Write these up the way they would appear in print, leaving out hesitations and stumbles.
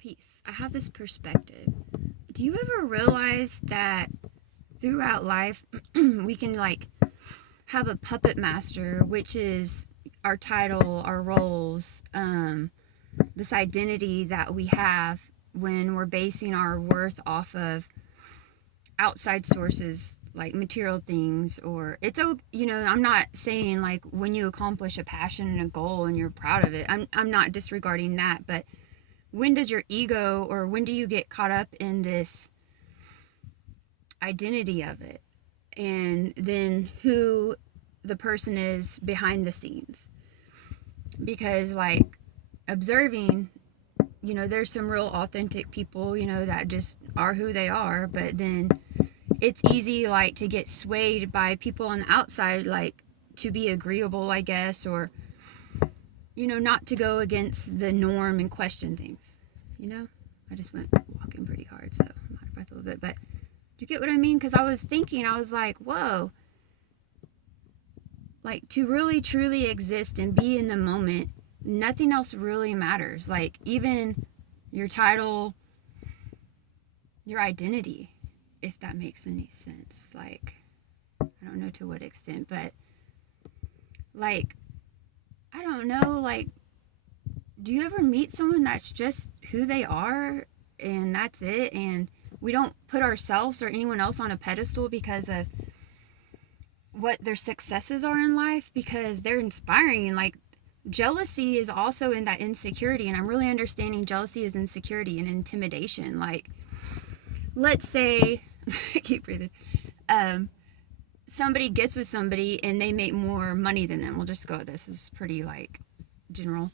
peace. I have this perspective. Do you ever realize that throughout life we can like have a puppet master, which is our title, our roles, this identity that we have when we're basing our worth off of outside sources like material things, or I'm not saying like when you accomplish a passion and a goal and you're proud of it, I'm not disregarding that, but when does your ego, or when do you get caught up in this identity of it, and then who the person is behind the scenes? Because like observing, there's some real authentic people, that just are who they are, but then it's easy like to get swayed by people on the outside, like to be agreeable, I guess, or not to go against the norm and question things. I just went walking pretty hard, so I'm out of breath a little bit, but do you get what I mean? Because I was thinking, I was like, whoa, like to really truly exist and be in the moment, nothing else really matters. Like even your title, your identity, if that makes any sense. Like, I don't know to what extent, but like, I don't know, like, do you ever meet someone that's just who they are and that's it, and we don't put ourselves or anyone else on a pedestal because of what their successes are in life, because they're inspiring? Like, jealousy is also in that insecurity, and I'm really understanding jealousy is insecurity and intimidation. Like, let's say I keep breathing, somebody gets with somebody and they make more money than them. We'll just go with this. This is pretty like general.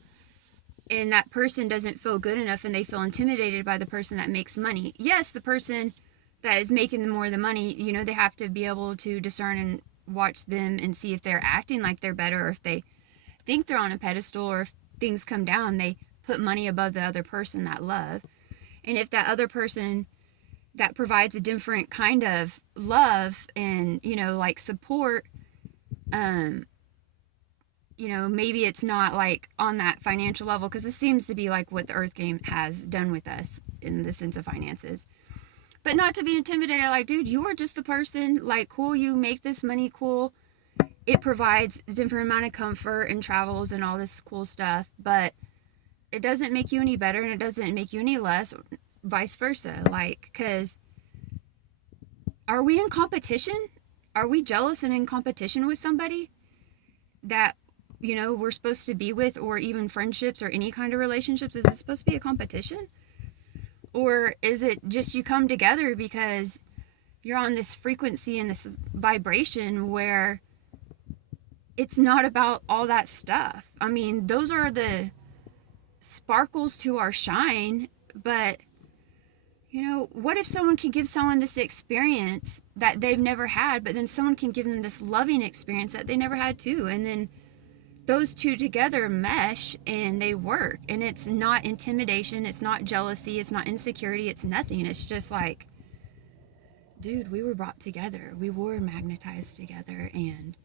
And that person doesn't feel good enough and they feel intimidated by the person that makes money. Yes, the person that is making more of the money, they have to be able to discern and watch them and see if they're acting like they're better, or if they think they're on a pedestal, or if things come down, they put money above the other person that love. And if that other person that provides a different kind of love and, like support, maybe it's not like on that financial level, because this seems to be like what the Earth Game has done with us in the sense of finances. But not to be intimidated, like, dude, you are just the person, like, cool, you make this money, cool. It provides a different amount of comfort and travels and all this cool stuff, but it doesn't make you any better and it doesn't make you any less, vice versa. Like, because are we in competition? Are we jealous and in competition with somebody that, we're supposed to be with, or even friendships or any kind of relationships? Is it supposed to be a competition? Or is it just you come together because you're on this frequency and this vibration where it's not about all that stuff? I mean, those are the sparkles to our shine, but what if someone can give someone this experience that they've never had, but then someone can give them this loving experience that they never had too, and then those two together mesh and they work, and it's not intimidation, it's not jealousy, it's not insecurity, it's nothing. It's just like, dude, we were brought together, we were magnetized together, and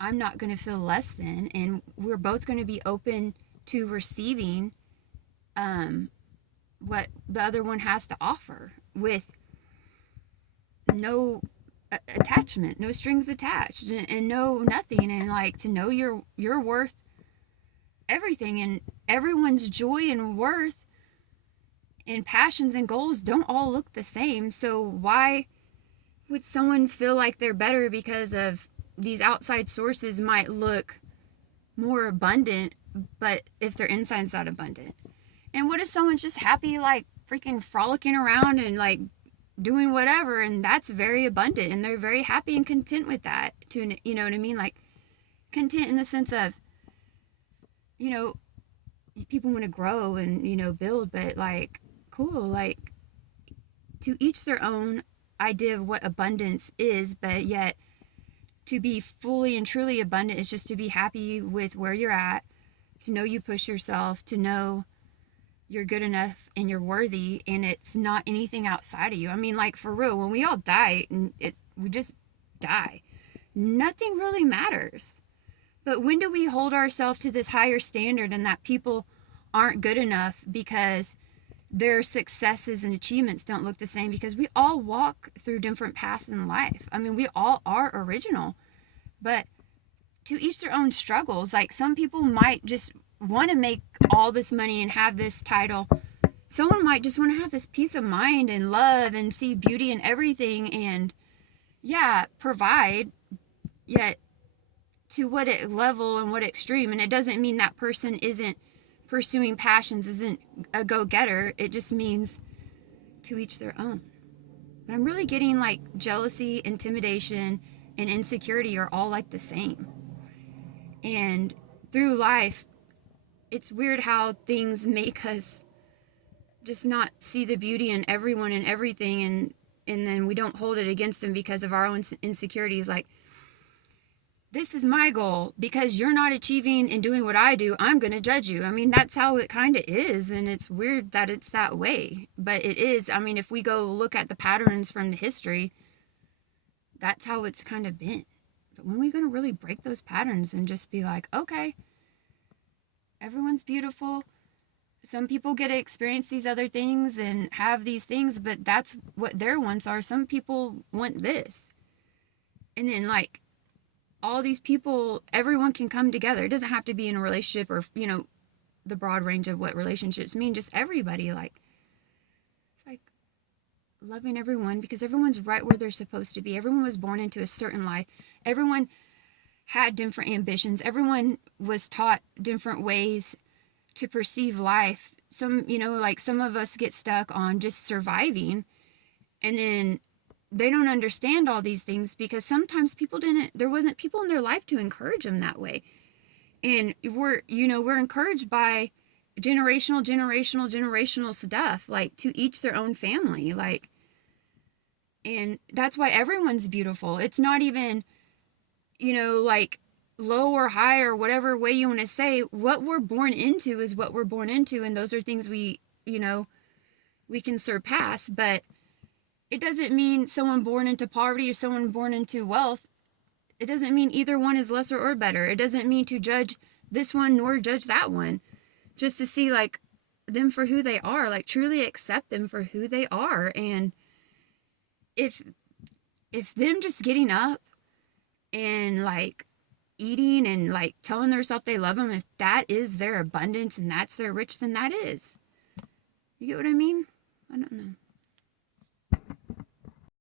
I'm not going to feel less than, and we're both going to be open to receiving what the other one has to offer, with no attachment, no strings attached, and no nothing, and like to know you're worth everything, and everyone's joy and worth and passions and goals don't all look the same. So why would someone feel like they're better because of these outside sources might look more abundant, but if their inside's not abundant? And what if someone's just happy, like freaking frolicking around and like doing whatever, and that's very abundant, and they're very happy and content with that, to, you know what I mean? Like, content in the sense of, people want to grow and, build, but like, cool, like, to each their own idea of what abundance is, but yet to be fully and truly abundant is just to be happy with where you're at, to know you push yourself, to know you're good enough and you're worthy, and it's not anything outside of you. I mean, like, for real, when we all die, we just die. Nothing really matters. But when do we hold ourselves to this higher standard, and that people aren't good enough because their successes and achievements don't look the same, because we all walk through different paths in life. I mean, we all are original, but to each their own struggles. Like, some people might just want to make all this money and have this title. Someone might just want to have this peace of mind and love and see beauty in everything and, yeah, provide, yet to what level and what extreme. And it doesn't mean that person isn't pursuing passions, isn't a go-getter. It just means to each their own. But I'm really getting like jealousy, intimidation, and insecurity are all like the same. And through life, it's weird how things make us just not see the beauty in everyone and everything, and then we don't hold it against them because of our own insecurities. Like, this is my goal. Because you're not achieving and doing what I do, I'm going to judge you. I mean, that's how it kind of is. And it's weird that it's that way. But it is. I mean, if we go look at the patterns from the history, that's how it's kind of been. But when are we going to really break those patterns and just be like, okay, everyone's beautiful. Some people get to experience these other things and have these things, but that's what their wants are. Some people want this. And then, like, all these people, everyone can come together. It doesn't have to be in a relationship or, the broad range of what relationships mean. Just everybody, like, it's like loving everyone, because everyone's right where they're supposed to be. Everyone was born into a certain life. Everyone had different ambitions. Everyone was taught different ways to perceive life. Some, like, some of us get stuck on just surviving, and then they don't understand all these things because sometimes there wasn't people in their life to encourage them that way. And we're encouraged by generational stuff, like, to each their own family, like, and that's why everyone's beautiful. It's not even, like, low or high or whatever way you want to say. What we're born into is what we're born into, and those are things we can surpass. But it doesn't mean someone born into poverty or someone born into wealth. It doesn't mean either one is lesser or better. It doesn't mean to judge this one nor judge that one. Just to see, like, them for who they are, like, truly accept them for who they are. And if them just getting up and, like, eating and, like, telling themselves they love them, if that is their abundance and that's their rich, then that is. You get what I mean? I don't know.